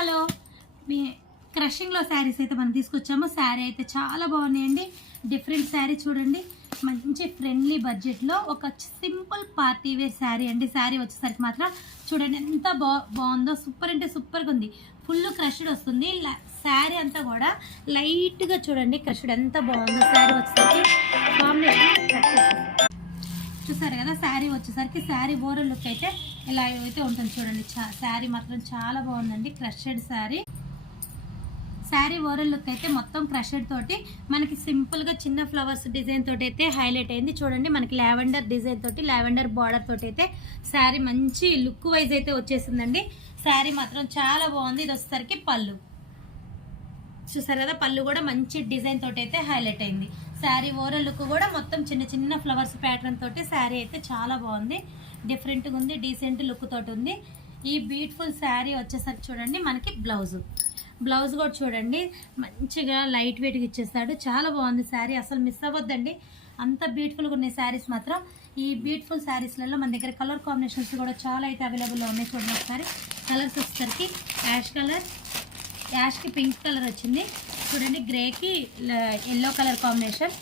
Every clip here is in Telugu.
హలో మీ క్రషింగ్లో శారీస్ అయితే మనం తీసుకొచ్చాము. శారీ అయితే చాలా బాగున్నాయండి. డిఫరెంట్ శారీ చూడండి, మంచి ఫ్రెండ్లీ బడ్జెట్లో ఒక సింపుల్ పార్టీ వేర్ శారీ అండి. శారీ వచ్చేసరికి మాత్రం చూడండి ఎంత బాగుందో, సూపర్ అంటే సూపర్గా ఉంది. ఫుల్ క్రష్డ్ వస్తుంది. శారీ అంతా కూడా లైట్గా చూడండి క్రష్డ్ ఎంత బాగుందో. శారీ వచ్చేసరికి కాంబినేషన్ చూసారు కదా. శారీ వచ్చేసరికి శారీ ఓవరాల్ లుక్ అయితే ఇలా అయితే ఉంటుంది చూడండి. శారీ మాత్రం చాలా బాగుందండి. క్రషెడ్ శారీ ఓవరాల్ లుక్ అయితే మొత్తం క్రషెడ్ తోటి మనకి సింపుల్గా చిన్న ఫ్లవర్స్ డిజైన్ తోటి అయితే హైలైట్ అయింది చూడండి. మనకి లావెండర్ డిజైన్ తోటి, లావెండర్ బార్డర్ తోటి అయితే శారీ మంచి లుక్ వైజ్ అయితే వచ్చేసిందండి. శారీ మాత్రం చాలా బాగుంది. ఇది వచ్చేసరికి పళ్ళు చూసారు కదా. పళ్ళు కూడా మంచి డిజైన్ తోటి అయితే హైలైట్ అయింది. శారీ ఓవరాల్ లుక్ కూడా మొత్తం చిన్న చిన్న ఫ్లవర్స్ ప్యాటర్న్ తోటి శారీ అయితే చాలా బాగుంది. డిఫరెంట్గా ఉంది, డీసెంట్ లుక్ తోటి ఉంది. ఈ బ్యూటిఫుల్ శారీ వచ్చేసరికి చూడండి మనకి బ్లౌజ్ కూడా చూడండి మంచిగా లైట్ వెయిట్గా ఇచ్చేస్తాడు. చాలా బాగుంది శారీ, అసలు మిస్ అవ్వద్దండి. అంత బ్యూటిఫుల్గా ఉన్నాయి శారీస్ మాత్రం. ఈ బ్యూటిఫుల్ శారీస్లలో మన దగ్గర కలర్ కాంబినేషన్స్ కూడా చాలా అయితే అవైలబుల్లో ఉన్నాయి చూడండి. ఒకసారి కలర్స్ వచ్చేసరికి యాష్కి పింక్ కలర్ వచ్చింది చూడండి, గ్రేకి ఎల్లో కలర్ కాంబినేషన్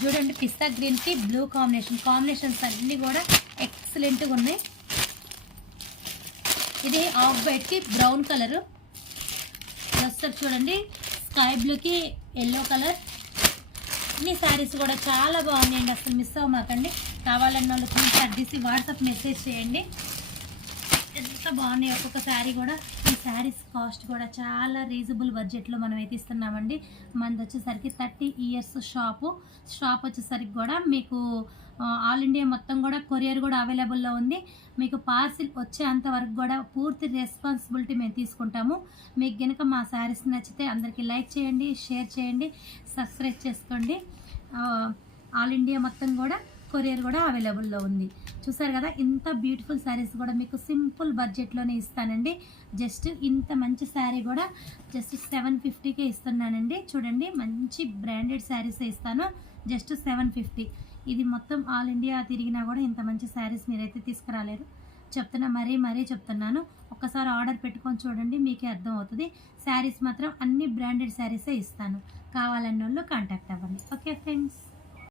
చూడండి, పిస్తా గ్రీన్కి బ్లూ కాంబినేషన్స్ అన్నీ కూడా ఎక్సలెంట్గా ఉన్నాయి. ఇది ఆఫ్ వైట్కి బ్రౌన్ కలరు వస్తారు చూడండి, స్కై బ్లూకి ఎల్లో కలర్. అన్ని శారీస్ కూడా చాలా బాగున్నాయండి, అసలు మిస్ అవ్వమాకండి. కావాలన్న వాళ్ళు ప్లీజ్ అడ్రస్ వాట్సాప్ మెసేజ్ చేయండి. ఎంత బాగున్నాయి ఒక్కొక్క శారీ కూడా. ఈ శారీస్ కాస్ట్ కూడా చాలా రీజనబుల్ బడ్జెట్లో మనం అయితే ఇస్తున్నామండి. మనది వచ్చేసరికి 30 years షాప్ వచ్చేసరికి కూడా మీకు ఆల్ ఇండియా మొత్తం కూడా కొరియర్ కూడా అవైలబుల్లో ఉంది. మీకు పార్సిల్ వచ్చేంత వరకు కూడా పూర్తి రెస్పాన్సిబిలిటీ మేము తీసుకుంటాము. మీకు కనుక మా శారీస్ నచ్చితే అందరికీ లైక్ చేయండి, షేర్ చేయండి, సబ్స్క్రైబ్ చేసుకోండి. ఆల్ ఇండియా మొత్తం కూడా కొరియర్ కూడా అవైలబుల్లో ఉంది. చూసారు కదా, ఇంత బ్యూటిఫుల్ శారీస్ కూడా మీకు సింపుల్ బడ్జెట్లోనే ఇస్తానండి. జస్ట్ ఇంత మంచి శారీ కూడా జస్ట్ 750కే ఇస్తున్నానండి. చూడండి మంచి బ్రాండెడ్ శారీసే ఇస్తాను, జస్ట్ 750. ఇది మొత్తం ఆల్ ఇండియా తిరిగినా కూడా ఇంత మంచి శారీస్ మీరైతే తీసుకురాలేరు. చెప్తున్నా, మరీ చెప్తున్నాను. ఒక్కసారి ఆర్డర్ పెట్టుకొని చూడండి, మీకే అర్థం అవుతుంది. శారీస్ మాత్రం అన్ని బ్రాండెడ్ శారీసే ఇస్తాను. కావాలన్న వాళ్ళు కాంటాక్ట్ అవ్వండి. Okay friends.